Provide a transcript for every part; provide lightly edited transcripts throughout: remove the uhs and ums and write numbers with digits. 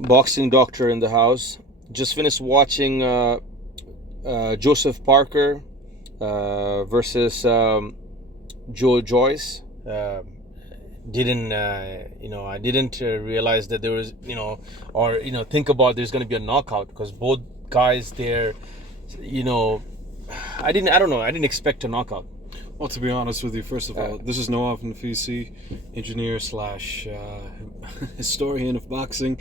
boxing doctor in the house. Just finished watching Joseph Parker versus Joe Joyce. I didn't realize that there was, think about there's going to be a knockout, because both guys there, I didn't expect a knockout. Well, to be honest with you, first of all, this is Noah from the engineer slash historian of boxing.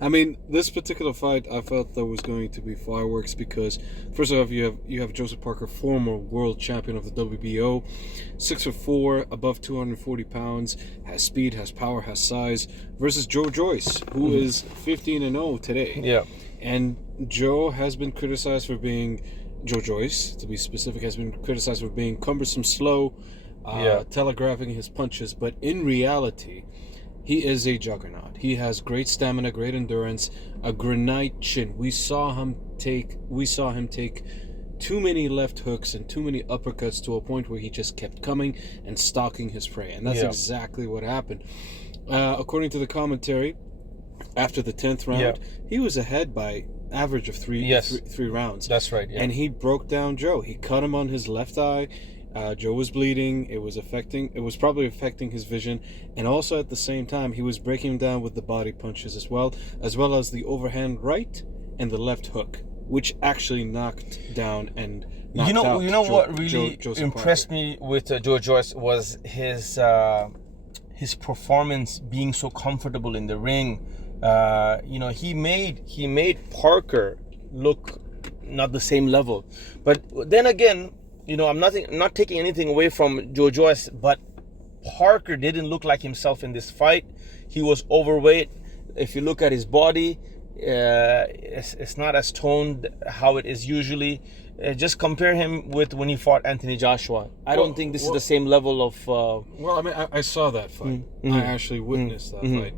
I mean, this particular fight, I felt there was going to be fireworks because, first off, you have Joseph Parker, former world champion of the WBO, 6'4", above 240 pounds, has speed, has power, has size, versus Joe Joyce, who is 15-0 today. Yeah, and Joe has been criticized for being. Joe Joyce, to be specific, has been criticized for being cumbersome, slow, telegraphing his punches. But in reality, he is a juggernaut. He has great stamina, great endurance, a granite chin. We saw him take too many left hooks and too many uppercuts to a point where he just kept coming and stalking his prey. And that's exactly what happened. According to the commentary, after the 10th round, he was ahead by average of three rounds. That's right. Yeah. And he broke down Joe. He cut him on his left eye. Joe was bleeding. It was probably affecting his vision, and also at the same time he was breaking him down with the body punches as well as the overhand right and the left hook, which actually knocked down and knocked out what really impressed Parker. Me with Joe Joyce was his performance, being so comfortable in the ring. He made Parker look not the same level. But then again, I'm not taking anything away from Joe Joyce, but Parker didn't look like himself in this fight. He was overweight. If you look at his body, it's not as toned how it is usually. Just compare him with when he fought Anthony Joshua. I don't think this is the same level of. Well, I mean, I saw that fight. I actually witnessed that fight.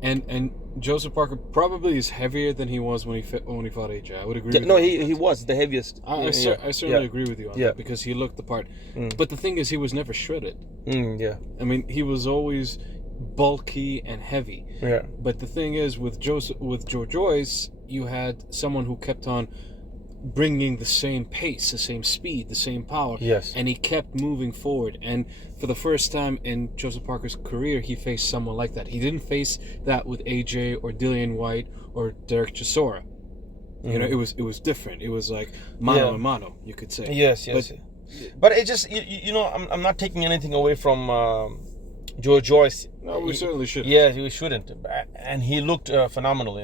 And Joseph Parker probably is heavier than he was when he fought AJ. I would agree with you. No, he was the heaviest. I certainly agree with you on that, because he looked the part. But the thing is, he was never shredded. I mean, he was always bulky and heavy. Yeah. But the thing is, with Joe Joyce, you had someone who kept on bringing the same pace, the same speed, the same power. Yes. And he kept moving forward. And for the first time in Joseph Parker's career, he faced someone like that. He didn't face that with AJ or Dillian White or Derek Chisora. It was different. It was like mano a mano, you could say. Yes. But it just, I'm not taking anything away from Joe Joyce. No, we certainly shouldn't. Yeah, we shouldn't. And he looked phenomenal.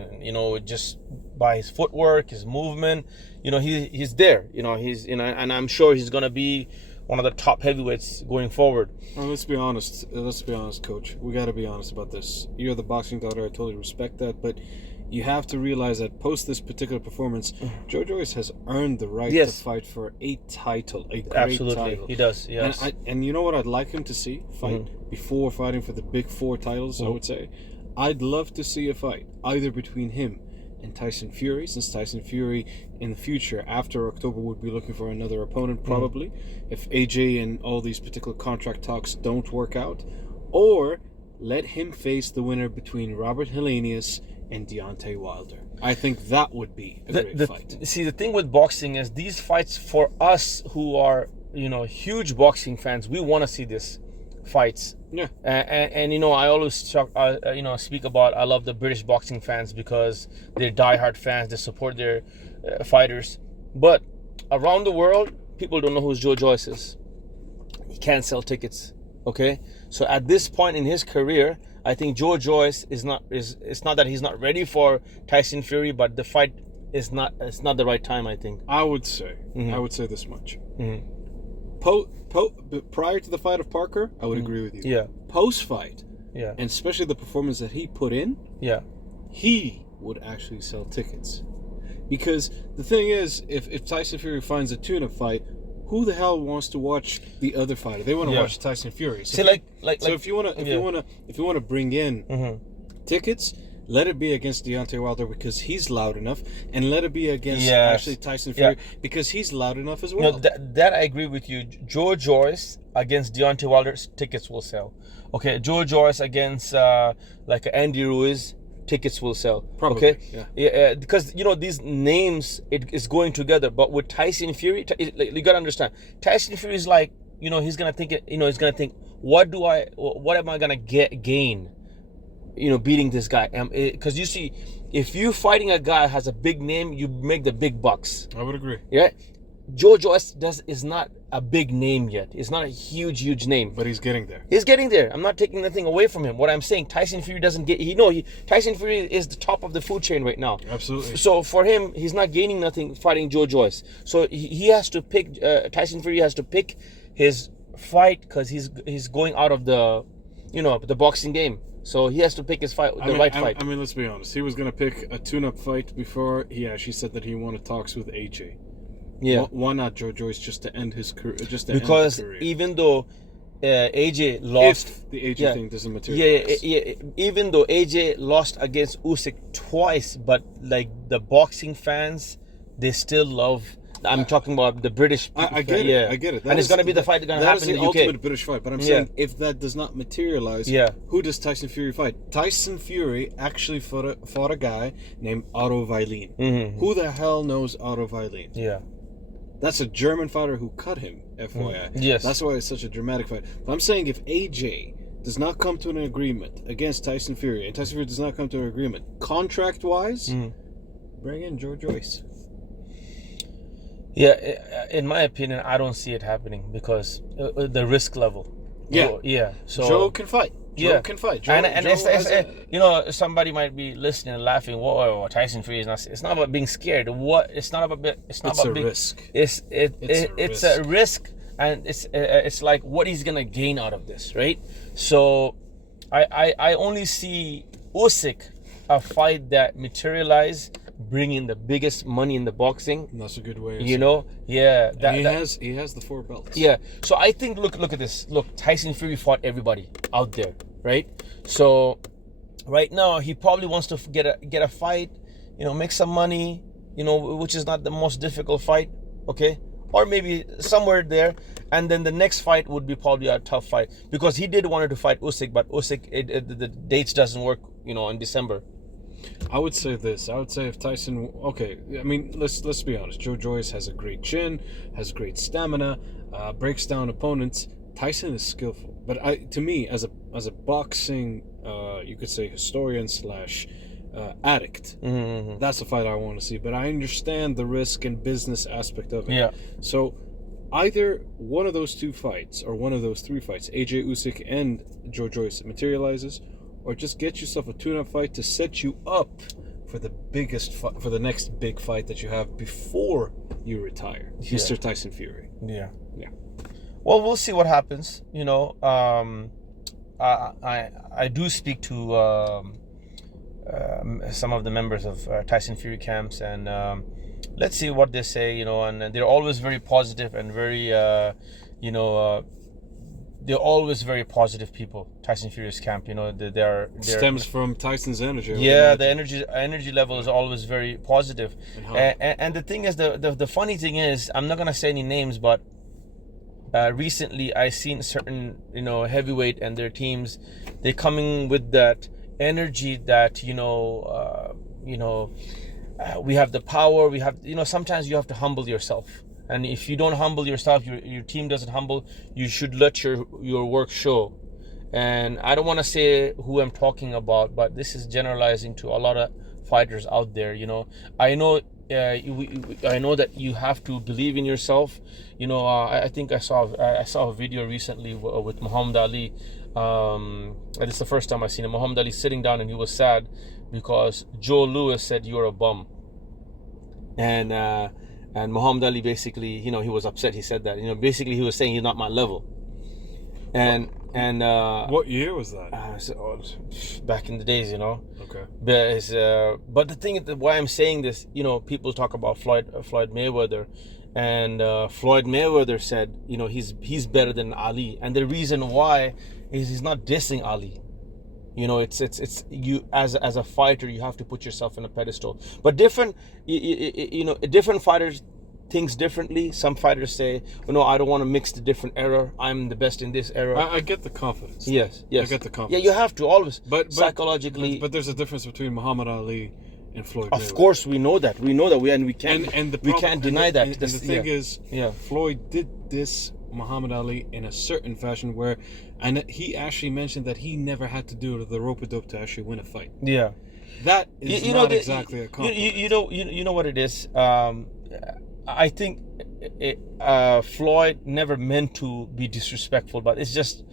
Just by his footwork, his movement. He's there. And I'm sure he's gonna be one of the top heavyweights going forward. Well, let's be honest, Coach. We got to be honest about this. You're the boxing doctor. I totally respect that, but you have to realize that post this particular performance, Joe Joyce has earned the right to fight for a title, a great title. He does. Yes. And you know what I'd like him to see fight before fighting for the big four titles. I would say, I'd love to see a fight either between him and Tyson Fury, since Tyson Fury in the future after October would be looking for another opponent probably, if AJ and all these particular contract talks don't work out, or let him face the winner between Robert Helenius and Deontay Wilder. I think that would be a great fight. See, the thing with boxing is these fights, for us who are huge boxing fans, we want to see this fights. Yeah. And I always speak about, I love the British boxing fans because they're diehard fans. They support their fighters. But around the world, people don't know who Joe Joyce is. He can't sell tickets. Okay, so at this point in his career, I think Joe Joyce it's not that he's not ready for Tyson Fury, but the fight it's not the right time, I think. I would say this much. Prior to the fight of Parker, I would agree with you. Yeah. Post-fight, and especially the performance that he put in, he would actually sell tickets. Because the thing is, if Tyson Fury finds a tune-up fight, who the hell wants to watch the other fighter? They want to watch Tyson Fury. So, if you want to bring in tickets, let it be against Deontay Wilder because he's loud enough, and let it be against actually Tyson Fury because he's loud enough as well. No, that I agree with you. Joe Joyce against Deontay Wilder, tickets will sell. Okay, Joe Joyce against like Andy Ruiz, tickets will sell. Probably, Okay, yeah, because these names it is going together. But with Tyson Fury, you gotta understand, Tyson Fury is like, he's gonna think he's gonna think, what am I gonna gain, beating this guy? Because you see, if you fighting a guy has a big name, you make the big bucks. I would agree. Yeah, Joe Joyce is not a big name yet. It's not a huge name. But he's getting there. He's getting there. I'm not taking nothing away from him. What I'm saying, Tyson Fury doesn't get. Tyson Fury is the top of the food chain right now. Absolutely. So for him, he's not gaining nothing fighting Joe Joyce. So he has to pick. Tyson Fury has to pick his fight because he's going out of the, the boxing game. So he has to pick his fight, right fight. I mean, let's be honest. He was gonna pick a tune-up fight before he actually said that he wanted talks with AJ. Yeah. Why not Joe Joyce just to end his career? Because even though AJ lost, if the AJ thing doesn't materialize. Yeah. Even though AJ lost against Usyk twice, but like the boxing fans, they still love. I'm talking about the British. I get it. Yeah. I get it. And it's going to be the fight that's going to happen in the UK. That is the ultimate British fight. But I'm saying if that does not materialize, who does Tyson Fury fight? Tyson Fury actually fought a guy named Otto Wallin. Mm-hmm. Who the hell knows Otto Wallin? Yeah. That's a German fighter who cut him, FYI. Yes. That's why it's such a dramatic fight. But I'm saying if AJ does not come to an agreement against Tyson Fury, and Tyson Fury does not come to an agreement, contract-wise, bring in Joe Joyce. Yeah, in my opinion, I don't see it happening because the risk level. Yeah. So Joe can fight. Joe can fight. Joe, and it's somebody might be listening and laughing. Whoa, Tyson Fury is not. It's not about being scared. It's not about. It's a risk. It's a risk, and it's like what he's gonna gain out of this, right? So, I only see Usyk a fight that materialize, bringing the biggest money in the boxing. And that's a good way. He has the 4 belts. Yeah. So I think look at this. Look, Tyson Fury fought everybody out there, right? So right now he probably wants to get a fight, make some money, which is not the most difficult fight, okay? Or maybe somewhere there, and then the next fight would be probably a tough fight because he did wanted to fight Usyk, but Usyk the dates doesn't work, in December. I would say this. I would say if Tyson, okay, I mean, let's be honest. Joe Joyce has a great chin, has great stamina, breaks down opponents. Tyson is skillful, but to me, as a boxing, you could say historian / addict, that's a fight I want to see. But I understand the risk and business aspect of it. Yeah. So either one of those 2 fights or one of those 3 fights, AJ Usyk and Joe Joyce, materializes. Or just get yourself a tune-up fight to set you up for the for the next big fight that you have before you retire, Mr. Tyson Fury. Yeah. Well, we'll see what happens. I do speak to some of the members of Tyson Fury camps, and let's see what they say. And they're always very positive and very, they're always very positive people. Tyson Fury's camp, they're stems from Tyson's energy. Yeah, the energy level is always very positive. And the thing is, the funny thing is, I'm not gonna say any names, but recently I seen certain heavyweight and their teams, they're coming with that energy that we have the power. We have sometimes you have to humble yourself. And if you don't humble yourself, your team doesn't humble, you should let your work show. And I don't want to say who I'm talking about, but this is generalizing to a lot of fighters out there. I know that you have to believe in yourself. I think I saw a video recently with Muhammad Ali. And it's the first time I've seen it. Muhammad Ali sitting down and he was sad because Joe Louis said you're a bum. And Muhammad Ali basically, he was upset. He said that, basically he was saying he's not my level. And what year was that? Back in the days, Okay. But the thing, why I'm saying this, people talk about Floyd Mayweather, and Floyd Mayweather said, he's better than Ali, and the reason why is he's not dissing Ali. It's you as a fighter, you have to put yourself in a pedestal. But different fighters things differently. Some fighters say, oh, no, I don't want to mix the different era. I'm the best in this era. I get the confidence. Yes. I get the confidence. Yeah, you have to always. But psychologically. But there's a difference between Muhammad Ali and Floyd Mayweather. Of course, we know that. We can't. We can't deny that. And the thing is, Floyd did this Muhammad Ali in a certain fashion where, and he actually mentioned that he never had to do the rope-a-dope to actually win a fight. Yeah. That is not exactly a compliment. You know what it is. I think Floyd never meant to be disrespectful, but it's just,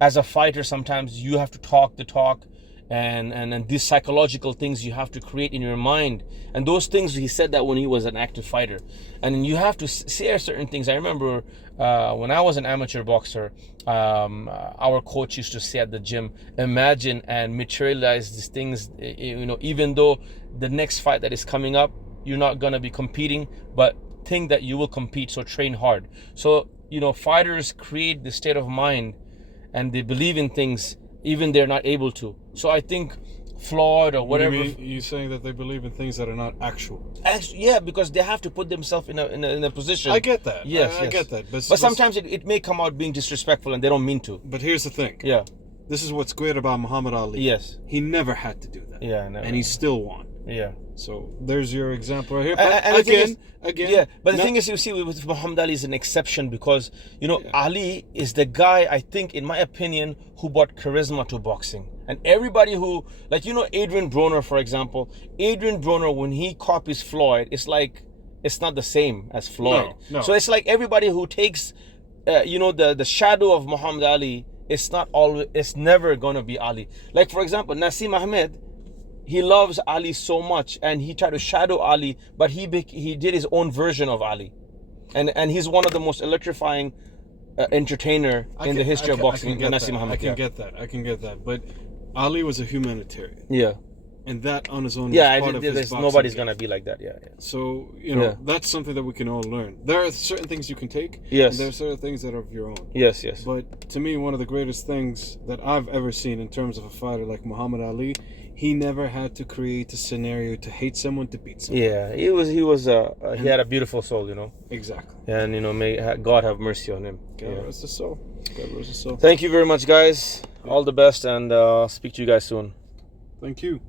as a fighter, sometimes you have to talk the talk, and these psychological things you have to create in your mind. And those things, he said that when he was an active fighter, and you have to say certain things. I remember when I was an amateur boxer, our coach used to say at the gym, imagine and materialize these things, even though the next fight that is coming up, you're not going to be competing, but think that you will compete, so train hard. So fighters create the state of mind, and they believe in things even they're not able to. So I think Floyd or whatever. What do you mean? You're saying that they believe in things that are not actual. Yeah, because they have to put themselves in a position. I get that. Yes, I get that. But sometimes it may come out being disrespectful, and they don't mean to. But here's the thing. Yeah. This is what's great about Muhammad Ali. Yes. He never had to do that. Yeah, never. And he still won. Yeah. So there's your example right here. And again, yeah. But the thing is, you see, with Muhammad Ali is an exception because Ali is the guy, I think, in my opinion, who brought charisma to boxing. And everybody who, Adrian Broner, for example. Adrian Broner, when he copies Floyd, it's like it's not the same as Floyd. No. So it's like everybody who takes, the shadow of Muhammad Ali. It's never gonna be Ali. Like, for example, Naseem Ahmed. He loves Ali so much, and he tried to shadow Ali, but he did his own version of Ali, and he's one of the most electrifying entertainer in the history of boxing. Naseem Muhammad. I can get that. But Ali was a humanitarian. Yeah. And that on his own. There's nobody's gonna be like that. Yeah. So that's something that we can all learn. There are certain things you can take. Yes. And there are certain things that are of your own. Yes. But to me, one of the greatest things that I've ever seen in terms of a fighter like Muhammad Ali, he never had to create a scenario to hate someone, to beat someone. Yeah, he had a beautiful soul, Exactly. And may God have mercy on him. God rest his soul. God rest his soul. Thank you very much, guys. All the best, and speak to you guys soon. Thank you.